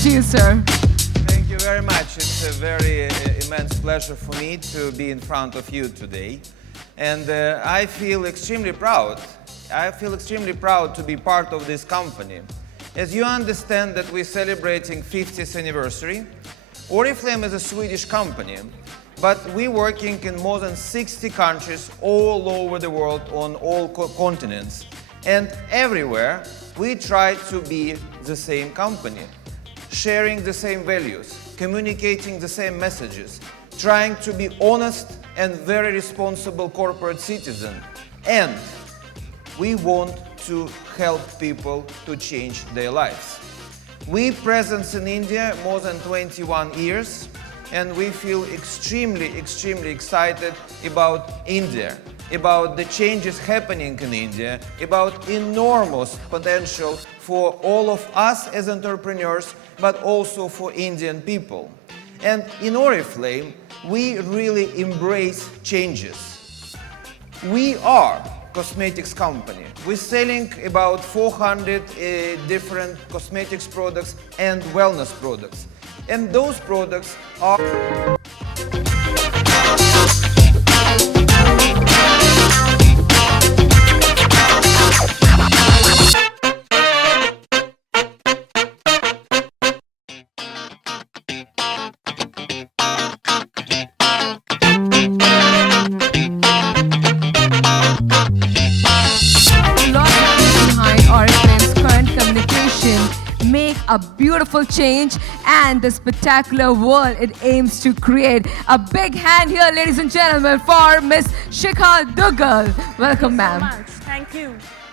to you, sir. Thank you very much. It's a very immense pleasure for me to be in front of you today. And I feel extremely proud. I feel extremely proud to be part of this company. As you understand that we're celebrating 50th anniversary, Oriflame is a Swedish company, but we're working in more than 60 countries all over the world on all continents. And everywhere, we try to be the same company, sharing the same values, communicating the same messages, trying to be honest and very responsible corporate citizen. And we want to help people to change their lives. We presence in India more than 21 years, and we feel extremely excited about India, about the changes happening in India, about enormous potential for all of us as entrepreneurs, but also for Indian people. And in Oriflame, we really embrace changes. We are cosmetics company. We're selling about 400 different cosmetics products and wellness products. And those products are... a beautiful change and the spectacular world it aims to create. A big hand here, ladies and gentlemen, for Miss Shikha Dugal. Welcome, ma'am. Thank you so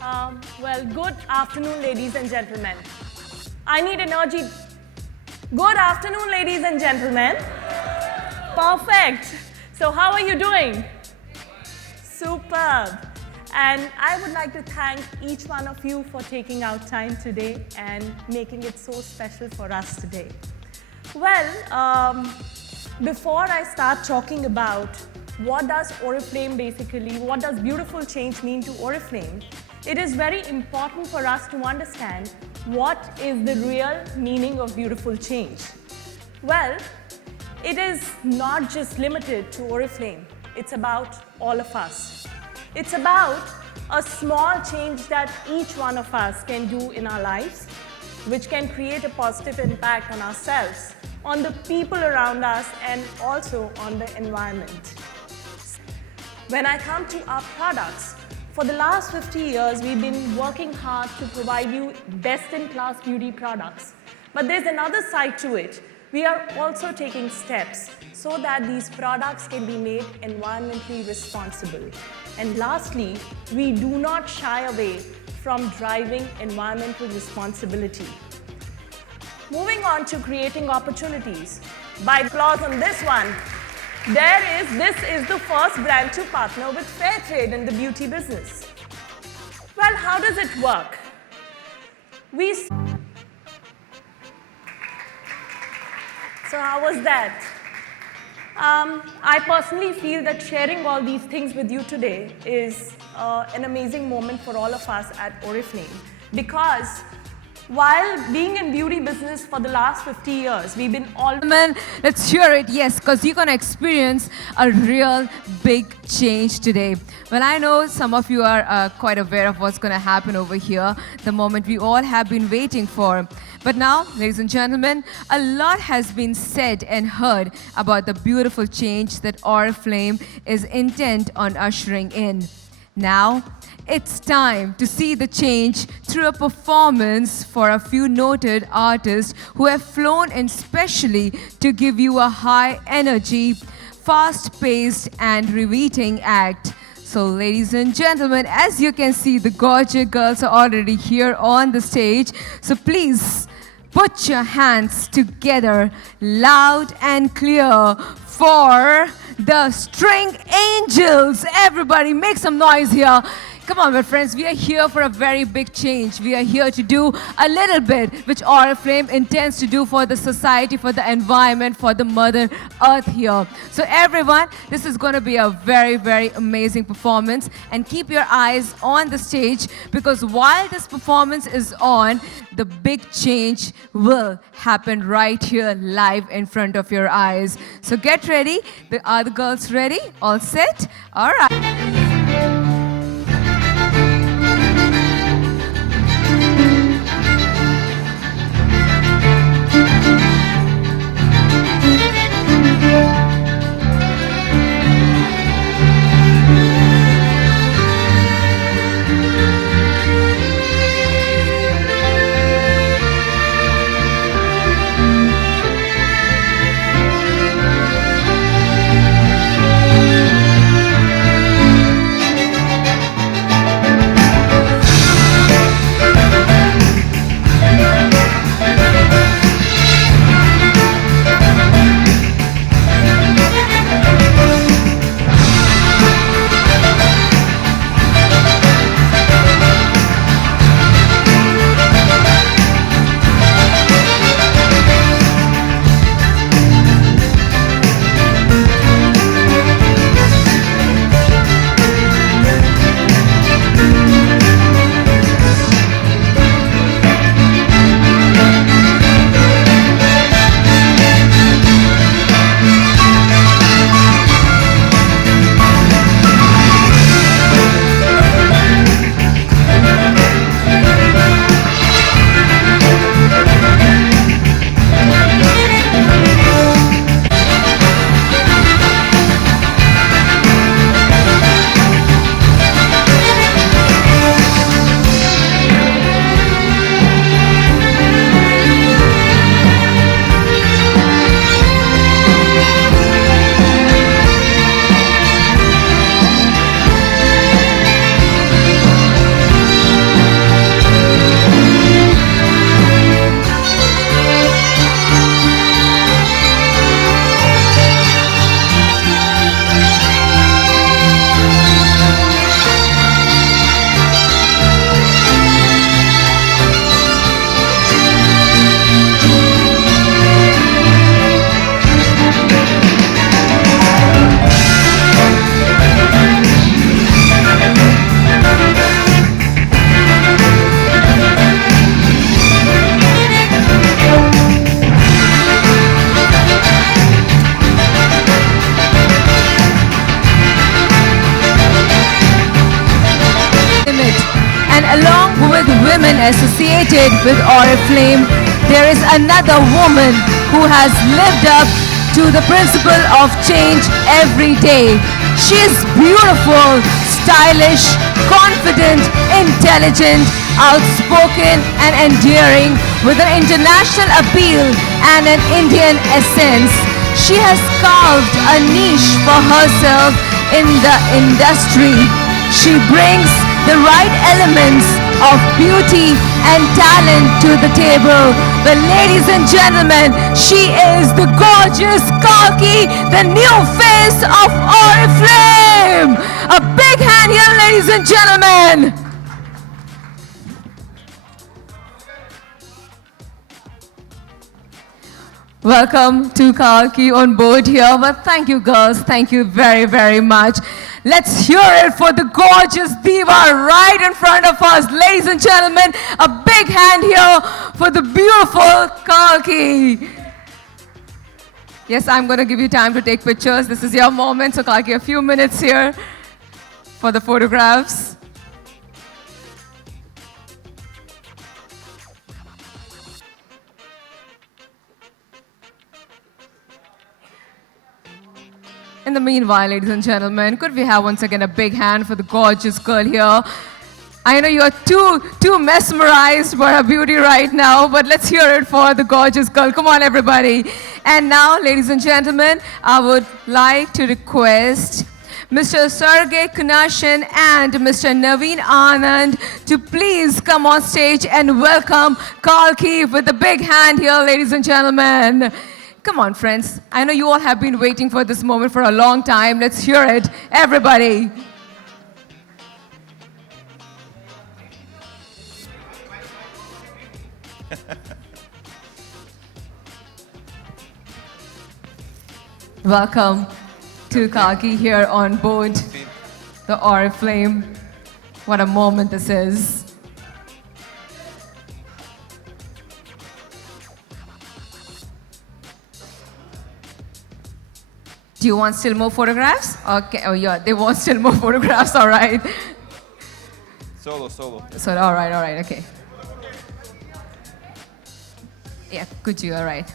much. Thank you. Well, good afternoon, ladies and gentlemen. I need energy. Good afternoon, ladies and gentlemen. Perfect. So how are you doing? Superb. And I would like to thank each one of you for taking out time today and making it so special for us today. Well, before I start talking about what does Oriflame basically, what does beautiful change mean to Oriflame, it is very important for us to understand what is the real meaning of beautiful change. Well, it is not just limited to Oriflame. It's about all of us. It's about a small change that each one of us can do in our lives, which can create a positive impact on ourselves, on the people around us, and also on the environment. When I come to our products, for the last 50 years, we've been working hard to provide you best-in-class beauty products. But there's another side to it. We are also taking steps so that these products can be made environmentally responsible. And lastly, we do not shy away from driving environmental responsibility. Moving on to creating opportunities. By applause on this one, this is the first brand to partner with Fair Trade in the beauty business. Well, how does it work? So how was that? I personally feel that sharing all these things with you today is an amazing moment for all of us at Oriflame, because while being in beauty business for the last 50 years, we've been all... Let's hear it, yes, because you're going to experience a real big change today. Well, I know some of you are quite aware of what's going to happen over here, the moment we all have been waiting for. But now, ladies and gentlemen, a lot has been said and heard about the beautiful change that Oriflame is intent on ushering in. Now, it's time to see the change through a performance for a few noted artists who have flown in specially to give you a high-energy, fast-paced and riveting act. So, ladies and gentlemen, as you can see, the gorgeous girls are already here on the stage. So please, put your hands together loud and clear for the String Angels. Everybody make some noise here. Come on, my friends, we are here for a very big change. We are here to do a little bit which Oriflame intends to do for the society, for the environment, for the Mother Earth here. So everyone, this is going to be a very, very amazing performance. And keep your eyes on the stage because while this performance is on, the big change will happen right here live in front of your eyes. So get ready. Are the girls ready? All set? All right. Associated with Oriflame, there is another woman who has lived up to the principle of change every day. She is beautiful, stylish, confident, intelligent, outspoken and endearing with an international appeal and an Indian essence. She has carved a niche for herself in the industry. She brings the right elements of beauty and talent to the table. But ladies and gentlemen, she is the gorgeous Kalki, the new face of Oriflame. A big hand here, ladies and gentlemen. Welcome to Kalki on board here. Well, thank you girls. Thank you very, very much. Let's hear it for the gorgeous diva right in front of us. Ladies and gentlemen, a big hand here for the beautiful Kalki. Yes, I'm going to give you time to take pictures. This is your moment. So Kalki, a few minutes here for the photographs. In the meanwhile, ladies and gentlemen, could we have once again a big hand for the gorgeous girl here? I know you're too mesmerized by her beauty right now, but let's hear it for the gorgeous girl. Come on, everybody. And now, ladies and gentlemen, I would like to request Mr. Sergey Kunashin and Mr. Naveen Anand to please come on stage and welcome Kalki with a big hand here, ladies and gentlemen. Come on, friends. I know you all have been waiting for this moment for a long time. Let's hear it, everybody. Welcome to Kalki here on board the Oriflame. What a moment this is. Do you want still more photographs? Okay, oh yeah, they want still more photographs, all right. Solo. So, all right, okay. Yeah, could you, all right.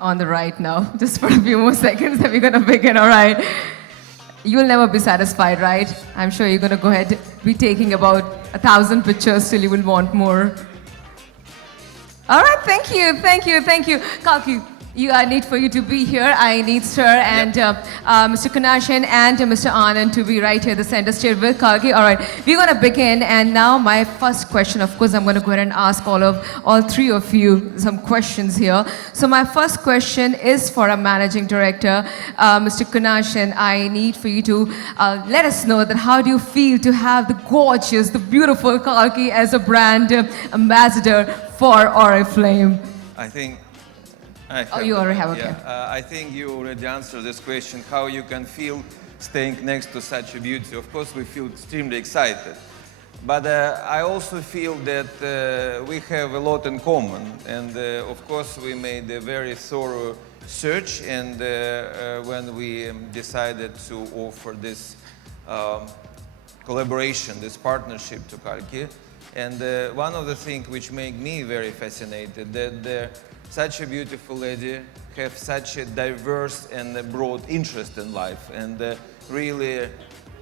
On the right now, just for a few more seconds, then we're gonna begin, all right? You'll never be satisfied, right? I'm sure you're gonna go ahead, be taking about 1,000 pictures till you will want more. All right, thank you. Kalki, I need for you to be here. I need Sir and Mr. Koechlin and Mr. Anand to be right here, the center stage with Kalki. All right, we're going to begin. And now my first question, of course, I'm going to go ahead and ask all three of you some questions here. So my first question is for our managing director, Mr. Koechlin. I need for you to let us know that how do you feel to have the gorgeous, the beautiful Kalki as a brand ambassador for Oriflame? You already have, okay. Yeah, I think you already answered this question, how you can feel staying next to such a beauty. Of course, we feel extremely excited. But I also feel that we have a lot in common. And of course, we made a very thorough search. And when we decided to offer this collaboration, this partnership to Kalki, and one of the things which made me very fascinated, that such a beautiful lady have such a diverse and broad interest in life, and really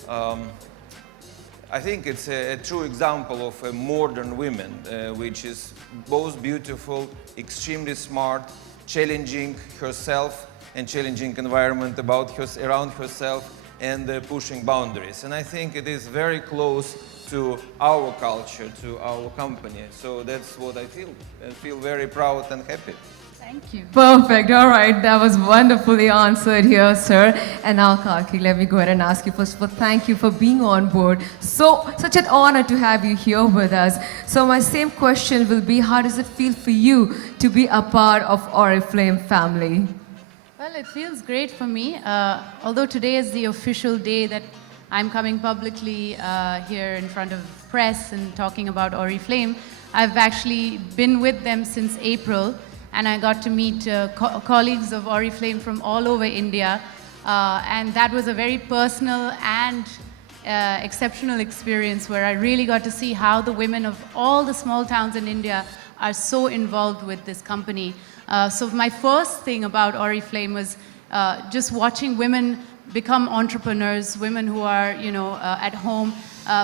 I think it's a true example of a modern woman, which is both beautiful, extremely smart, challenging herself and challenging environment around herself, and pushing boundaries. And I think it is very close to our culture, to our company. So that's what I feel. I feel very proud and happy. Thank you. Perfect. All right. That was wonderfully answered here, sir. And now, Kalki, let me go ahead and ask you first of all, thank you for being on board. Such an honor to have you here with us. So my same question will be, how does it feel for you to be a part of Oriflame family? Well, it feels great for me. Although today is the official day that I'm coming publicly here in front of press and talking about Oriflame, I've actually been with them since April, and I got to meet colleagues of Oriflame from all over India, and that was a very personal and exceptional experience where I really got to see how the women of all the small towns in India are so involved with this company. So my first thing about Oriflame was just watching women become entrepreneurs, women who are, at home,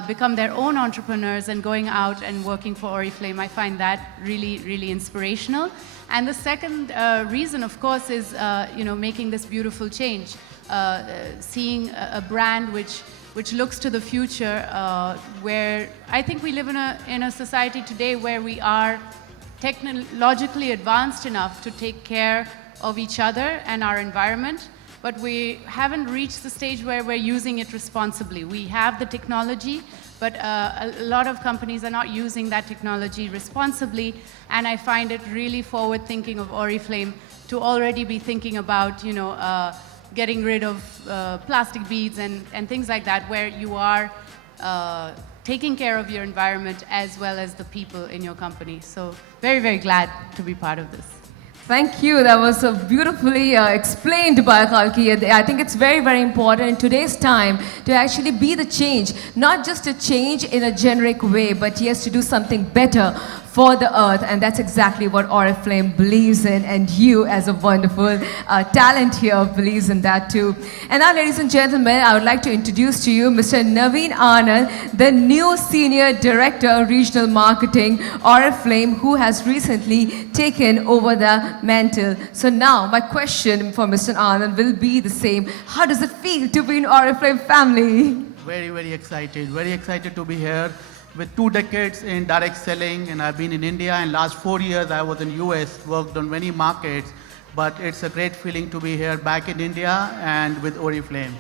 become their own entrepreneurs and going out and working for Oriflame. I find that really, really inspirational. And the second reason, of course, is, making this beautiful change, seeing a brand which looks to the future, where I think we live in a society today where we are technologically advanced enough to take care of each other and our environment, but we haven't reached the stage where we're using it responsibly. We have the technology, but a lot of companies are not using that technology responsibly, and I find it really forward-thinking of Oriflame to already be thinking about, getting rid of plastic beads and things like that, where you are taking care of your environment as well as the people in your company. So very, very glad to be part of this. Thank you. That was beautifully explained by Kalki. I think it's very, very important in today's time to actually be the change, not just a change in a generic way, but yes, to do something better for the earth, and that's exactly what Oriflame believes in, and you as a wonderful talent here believes in that too. And now, ladies and gentlemen, I would like to introduce to you Mr. Naveen Anand, the new Senior Director, Regional Marketing, Oriflame, who has recently taken over the mantle. So now, my question for Mr. Anand will be the same. How does it feel to be in Oriflame family? Very, very excited to be here with 2 decades in direct selling, and I've been in India, and last 4 years I was in US, worked on many markets, but it's a great feeling to be here back in India and with Oriflame,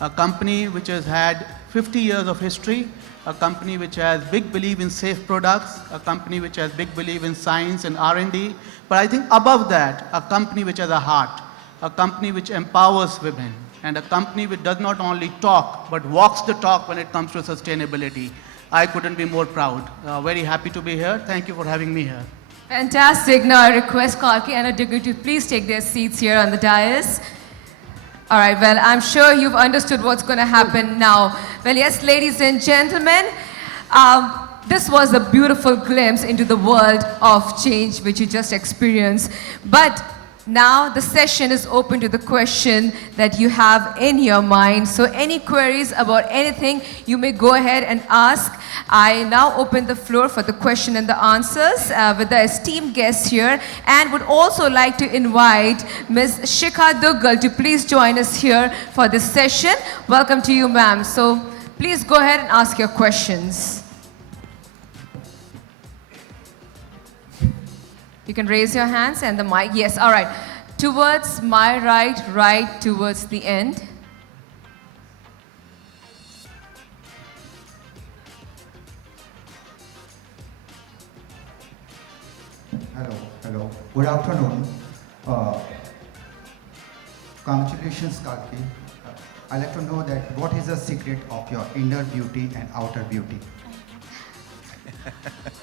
a company which has had 50 years of history, a company which has big belief in safe products, a company which has big belief in science and R&D, but I think above that, a company which has a heart, a company which empowers women, and a company which does not only talk, but walks the talk when it comes to sustainability. I couldn't be more proud. Very happy to be here. Thank you for having me here. Fantastic. Now I request Kalki and Adigu to please take their seats here on the dais. All right, well, I'm sure you've understood what's going to happen now. Well, yes, ladies and gentlemen, this was a beautiful glimpse into the world of change which you just experienced. But now the session is open to the question that you have in your mind. So any queries about anything, you may go ahead and ask. I now open the floor for the question and the answers with the esteemed guests here, and would also like to invite Ms. Shikha Duggal to please join us here for this session. Welcome to you, ma'am. So please go ahead and ask your questions. You can raise your hands and the mic. Yes, all right. Towards my right towards the end. Hello. Good afternoon. Congratulations, Kalki. I'd like to know that what is the secret of your inner beauty and outer beauty?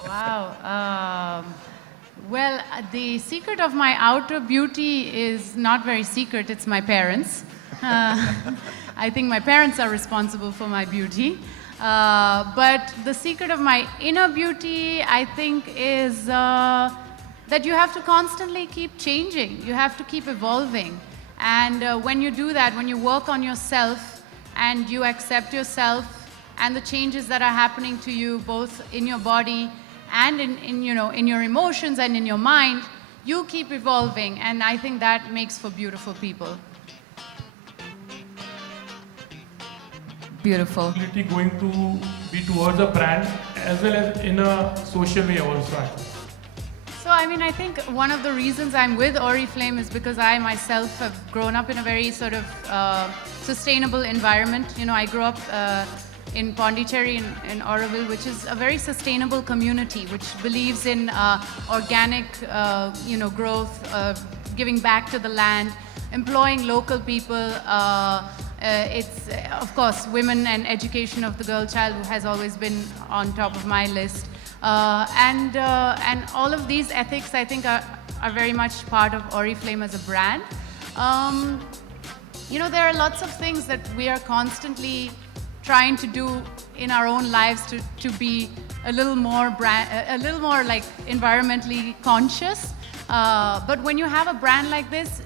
Wow. Well, the secret of my outer beauty is not very secret. It's my parents. I think my parents are responsible for my beauty. But the secret of my inner beauty, I think, is that you have to constantly keep changing. You have to keep evolving. And when you do that, when you work on yourself and you accept yourself and the changes that are happening to you, both in your body and in your emotions and in your mind, you keep evolving, and I think that makes for beautiful people. Beautiful. Going to be towards a brand as well as in a social way also. So I think one of the reasons I'm with Oriflame is because I myself have grown up in a very sort of sustainable environment. I grew up in Pondicherry, in Auroville, which is a very sustainable community, which believes in organic, growth, giving back to the land, employing local people. It's, of course, women and education of the girl child has always been on top of my list. And all of these ethics, I think, are very much part of Oriflame as a brand. There are lots of things that we are constantly trying to do in our own lives to be a little more like environmentally conscious. But when you have a brand like this,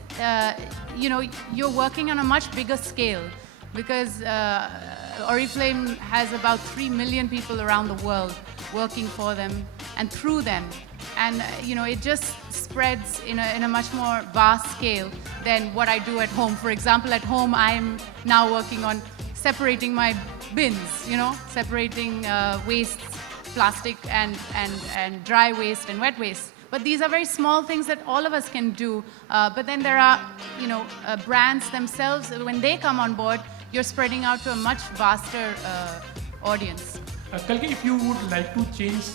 you're working on a much bigger scale, because Oriflame has about 3 million people around the world working for them and through them. And it just spreads in a much more vast scale than what I do at home. For example, at home I'm now working on separating my bins, separating waste, plastic and dry waste and wet waste. But these are very small things that all of us can do. But then there are, brands themselves. When they come on board, you're spreading out to a much vaster audience. Kalki, if you would like to change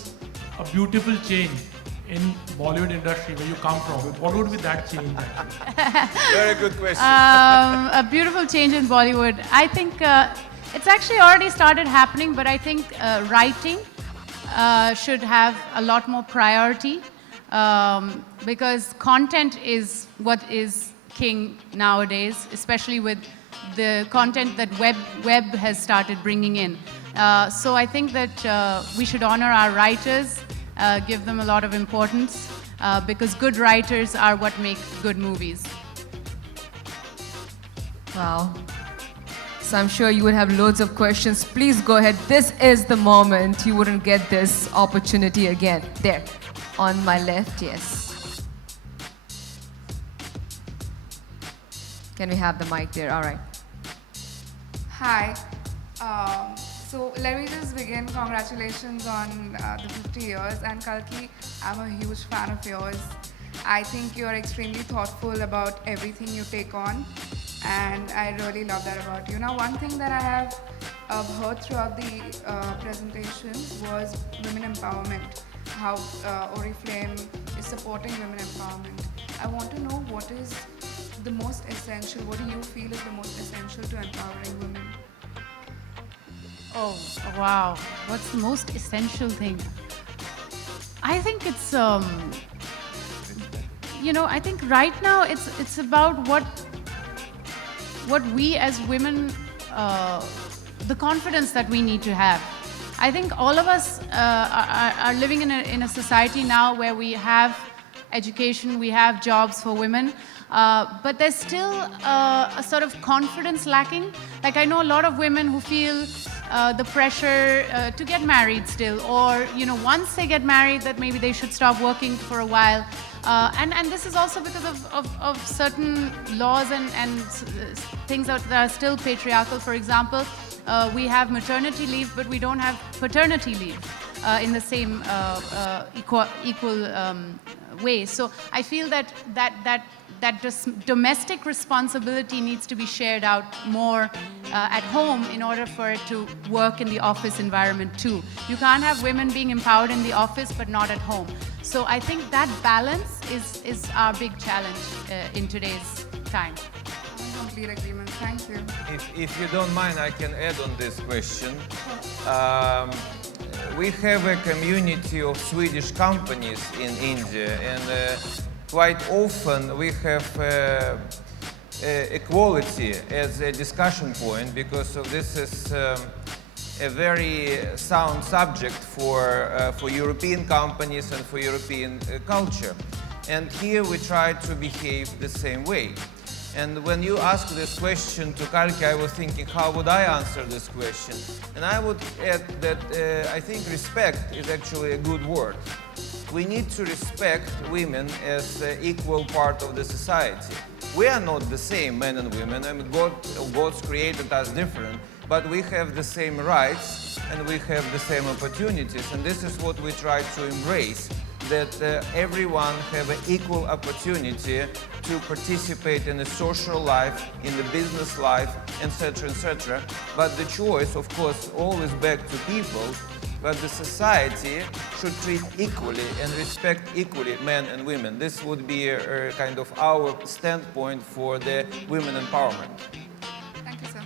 a beautiful change in Bollywood industry where you come from, what would be that change? Very good question. A beautiful change in Bollywood. I think it's actually already started happening, but I think writing should have a lot more priority, because content is what is king nowadays, especially with the content that web has started bringing in. So I think that we should honor our writers give them a lot of importance because good writers are what make good movies. Wow. So I'm sure you would have loads of questions. Please go ahead. This is the moment. You wouldn't get this opportunity again. There, on my left, yes. Can we have the mic there? All right. Hi. So let me just begin. Congratulations on the 50 years. And Kalki, I'm a huge fan of yours. I think you're extremely thoughtful about everything you take on. And I really love that about you. Now, one thing that I have heard throughout the presentation was women empowerment, how Oriflame is supporting women empowerment. I want to know what is the most essential, what do you feel is the most essential to empowering women? Oh, wow. What's the most essential thing? I think it's, you know, I think right now it's about what we as women, the confidence that we need to have. I think all of us are living in a society now where we have education, we have jobs for women, but there's still a sort of confidence lacking. Like I know a lot of women who feel the pressure to get married still, or you know, once they get married that maybe they should stop working for a while. And this is also because of certain laws and things that are still patriarchal. For example, we have maternity leave, but we don't have paternity leave in the same equal way. So I feel that domestic responsibility needs to be shared out more at home in order for it to work in the office environment too. You can't have women being empowered in the office but not at home. So I think that balance is our big challenge in today's time. I'm in complete agreement. Thank you. If you don't mind, I can add on this question. We have a community of Swedish companies in India, and quite often we have equality as a discussion point because this is a very sound subject for European companies and for European culture. And here we try to behave the same way. And when you ask this question to Kalki, I was thinking, how would I answer this question? And I would add that I think respect is actually a good word. We need to respect women as an equal part of the society. We are not the same, men and women. I mean, God's created us different, but we have the same rights and we have the same opportunities. And this is what we try to embrace, that everyone have an equal opportunity to participate in the social life, in the business life, etc., etc. But the choice, of course, always back to people. But the society should treat equally and respect equally men and women. This would be a kind of our standpoint for the women empowerment. Thank you, sir.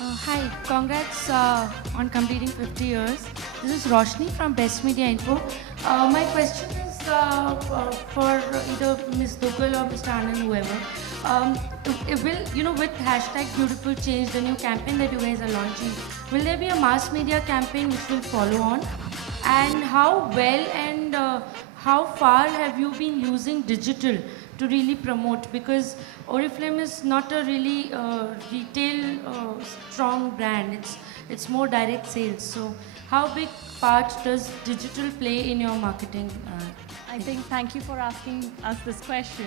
Hi, congrats on completing 50 years. This is Rashmi from Best Media Info. My question is for either Ms. Duggal or Mr. Anand, whoever. With hashtag Beautiful Change, the new campaign that you guys are launching, will there be a mass media campaign which will follow on? And how well and how far have you been using digital to really promote? Because Oriflame is not a really retail strong brand. It's more direct sales. So how big part does digital play in your marketing? I think, thank you for asking us this question.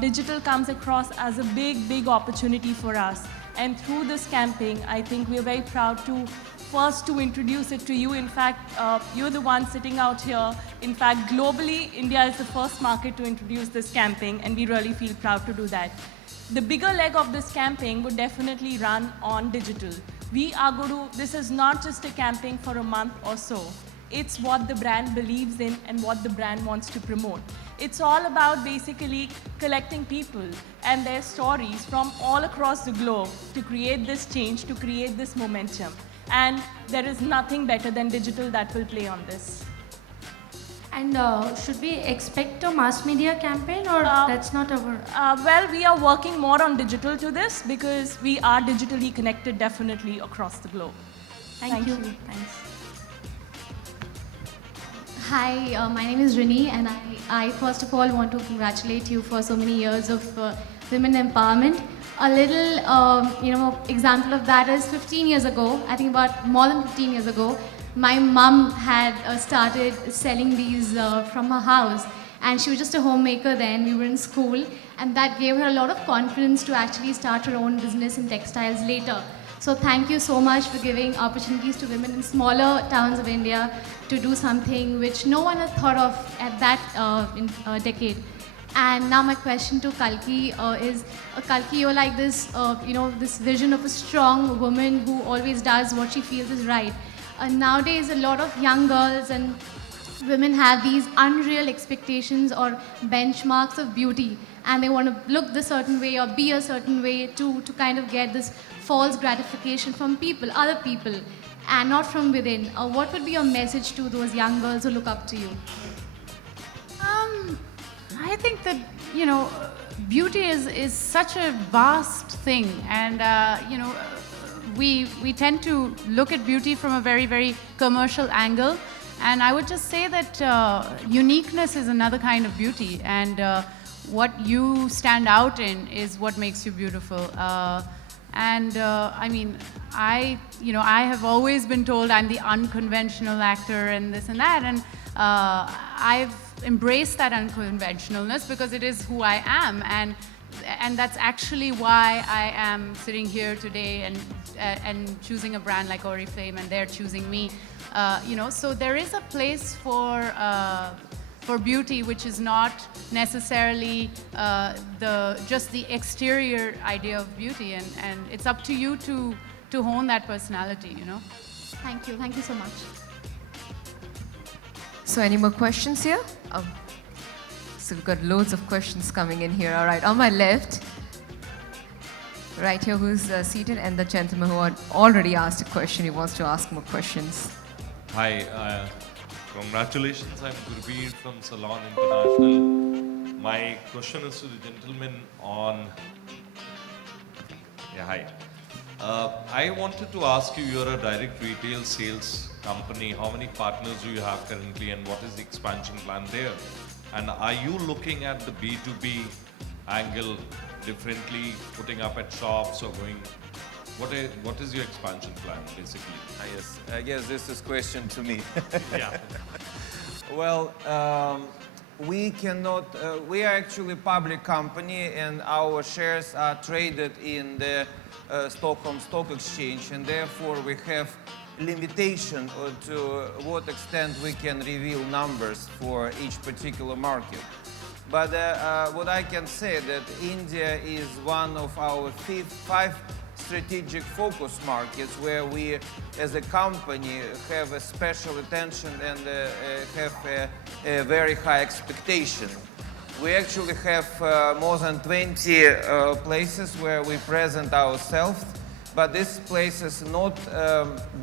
Digital comes across as a big opportunity for us. And through this campaign, I think we're very proud to first to introduce it to you. In fact, you're the one sitting out here. In fact, globally, India is the first market to introduce this campaign, and we really feel proud to do that. The bigger leg of this campaign would definitely run on digital. This is not just a campaign for a month or so. It's what the brand believes in and what the brand wants to promote. It's all about basically collecting people and their stories from all across the globe to create this change, to create this momentum. And there is nothing better than digital that will play on this. And should we expect a mass media campaign, or that's not our... Well, we are working more on digital to this because we are digitally connected definitely across the globe. Thank you. Thanks. Hi, my name is Rini, and I first of all want to congratulate you for so many years of women empowerment. A little, example of that is 15 years ago, I think about more than 15 years ago, my mum had started selling these from her house, and she was just a homemaker then. We were in school, and that gave her a lot of confidence to actually start her own business in textiles later. So thank you so much for giving opportunities to women in smaller towns of India to do something which no one had thought of at that decade. And now my question to Kalki is, Kalki, you're like this, this vision of a strong woman who always does what she feels is right. Nowadays, a lot of young girls and women have these unreal expectations or benchmarks of beauty, and they want to look the certain way or be a certain way to kind of get this false gratification from people, other people, and not from within. What would be your message to those young girls who look up to you? I think that, beauty is such a vast thing, and, we tend to look at beauty from a very, very commercial angle. And I would just say that uniqueness is another kind of beauty, and what you stand out in is what makes you beautiful. I have always been told I'm the unconventional actor and this and that, and I've embraced that unconventionalness because it is who I am, and that's actually why I am sitting here today and choosing a brand like Oriflame, and they're choosing me. So there is a place for beauty which is not necessarily just the exterior idea of beauty, and it's up to you to hone that personality, Thank you so much. So any more questions here? So we've got loads of questions coming in here. All right, on my left, right here, who's seated, and the gentleman who had already asked a question, he wants to ask more questions. Hi, congratulations. I'm Gurveer from Salon International. My question is to the gentleman on... Yeah, hi. I wanted to ask you, you're a direct retail sales company. How many partners do you have currently, and what is the expansion plan there? And are you looking at the B2B angle differently, putting up at shops or going... What is your expansion plan, basically? Yes, I guess this is question to me. Yeah. Well, we cannot, we are actually a public company, and our shares are traded in the Stockholm Stock Exchange, and therefore we have limitation to what extent we can reveal numbers for each particular market. But what I can say that India is one of our five strategic focus markets where we as a company have a special attention and have a very high expectation. We actually have more than 20 places where we present ourselves, but this place is not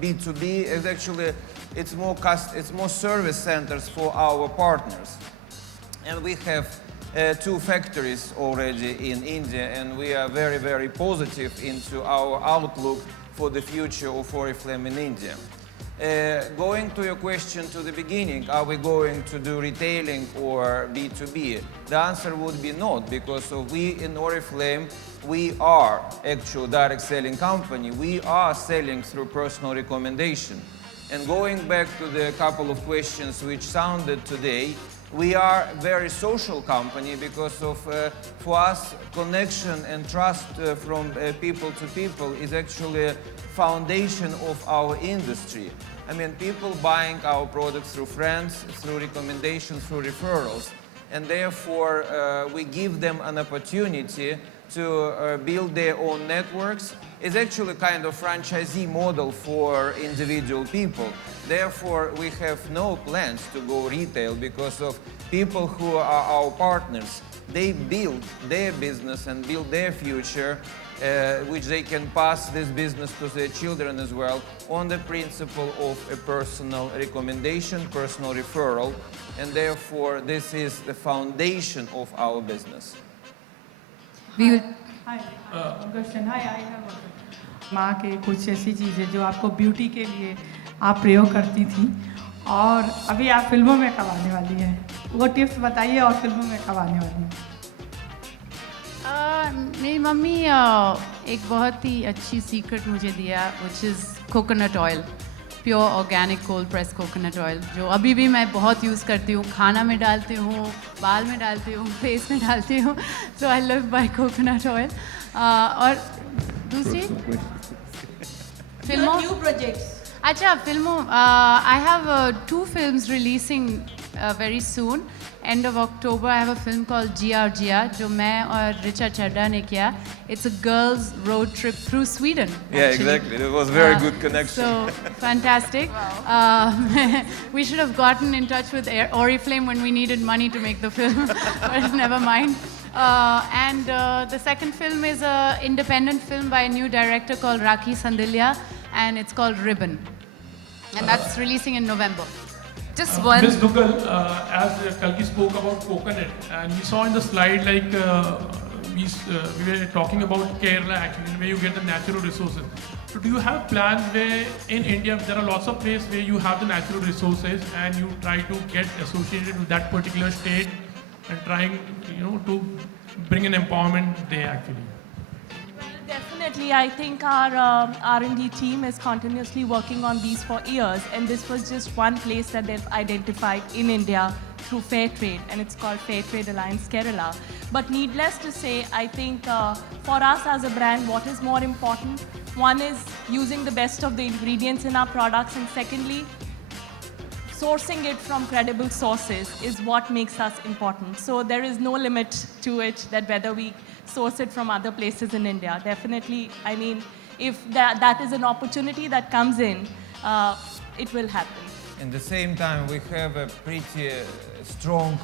B2B. It's actually it's more service centers for our partners, and we have 2 factories already in India, and we are very, very positive into our outlook for the future of Oriflame in India. Going to your question to the beginning, are we going to do retailing or B2B? The answer would be not, because we in Oriflame, we are actual direct selling company. We are selling through personal recommendation. And going back to the couple of questions which sounded today, we are a very social company because of, for us, connection and trust from people to people is actually a foundation of our industry. I mean, people buying our products through friends, through recommendations, through referrals, and therefore we give them an opportunity to build their own networks. It's actually kind of franchisee model for individual people. Therefore, we have no plans to go retail because of people who are our partners. They build their business and build their future, which they can pass this business to their children as well, on the principle of a personal recommendation, personal referral, and therefore this is the foundation of our business. We will... Hi, question. Hi, I have माँ के कुछ ऐसी चीज़ें जो आपको beauty के लिए आप प्रयोग करती थी, और अभी आप फिल्मों में कब आने वाली हैं? वो टिप्स बताइए और फिल्मों में कब आने वाली हैं? मेरी मम्मी एक बहुत ही अच्छी सीक्रेट मुझे दिया, which is coconut oil, pure organic cold press coconut oil, जो अभी भी मैं बहुत यूज़ करती हूँ, खाना में डालती हूँ, बाल में डालती हूँ, फेस में डालती हूँ. So I live by coconut oil. और दूसरी फिल्मों, न्यू प्रोजेक्ट्स. अच्छा फिल्मों, I have 2 films releasing very soon. End of October, I have a film called Jia, जो मैं और रिचा चड्डा ने किया. It's a girls' road trip through Sweden. Yeah, exactly. It was very good connection. So fantastic. We should have gotten in touch with Oriflame when we needed money to make the film, but never mind. And the second film is an independent film by a new director called Rakhi Sandilya, and it's called Ribbon. And that's releasing in November. Just one. Ms. Dugal, as Kalki spoke about coconut, and we saw in the slide like we were talking about Kerala actually, where you get the natural resources. So do you have plans where in India there are lots of places where you have the natural resources and you try to get associated with that particular state and trying, to bring an empowerment there actually? Definitely, I think our R&D team is continuously working on these for years, and this was just one place that they've identified in India through Fair Trade, and it's called Fair Trade Alliance Kerala. But needless to say, I think for us as a brand, what is more important? One is using the best of the ingredients in our products, and secondly, sourcing it from credible sources is what makes us important. So there is no limit to it, that whether we source it from other places in India. Definitely, I mean, if that is an opportunity that comes in, it will happen. At the same time, we have a pretty strong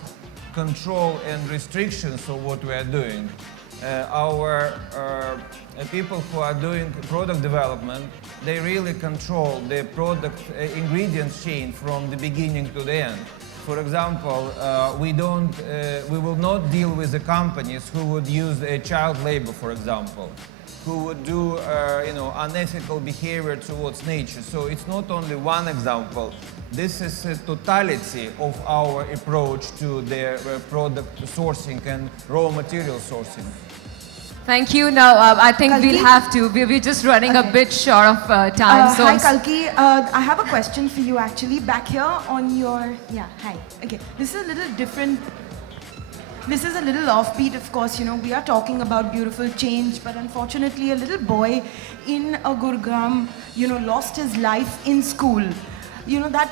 control and restrictions of what we are doing. Our people who are doing product development, they really control the product ingredients chain from the beginning to the end. For example, we will not deal with the companies who would use child labor, for example, who would do unethical behavior towards nature. So it's not only one example. This is a totality of our approach to the product sourcing and raw material sourcing. Thank you. Now, I think Kalki? we'll have to. We're just running a bit short of time. So Hi, Kalki. I have a question for you actually. Back here on your... Yeah, hi. Okay, this is a little different. This is a little offbeat, of course. We are talking about beautiful change, but unfortunately, a little boy in a Gurgaon, lost his life in school. That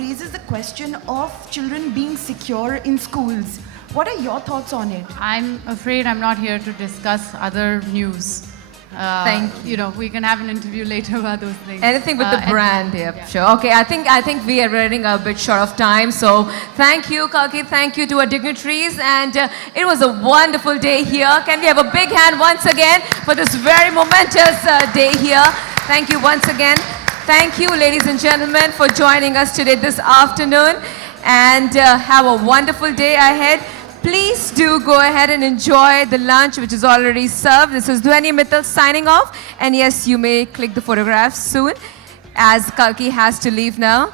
raises the question of children being secure in schools. What are your thoughts on it? I'm afraid I'm not here to discuss other news. Thank we can have an interview later about those things. Anything with the brand, yeah, sure. Okay, I think we are running a bit short of time. So thank you, Kalki. Thank you to our dignitaries, and it was a wonderful day here. Can we have a big hand once again for this very momentous day here? Thank you once again. Thank you, ladies and gentlemen, for joining us today this afternoon, and have a wonderful day ahead. Please do go ahead and enjoy the lunch which is already served. This is Dhwani Mittal signing off. And yes, you may click the photographs soon as Kalki has to leave now.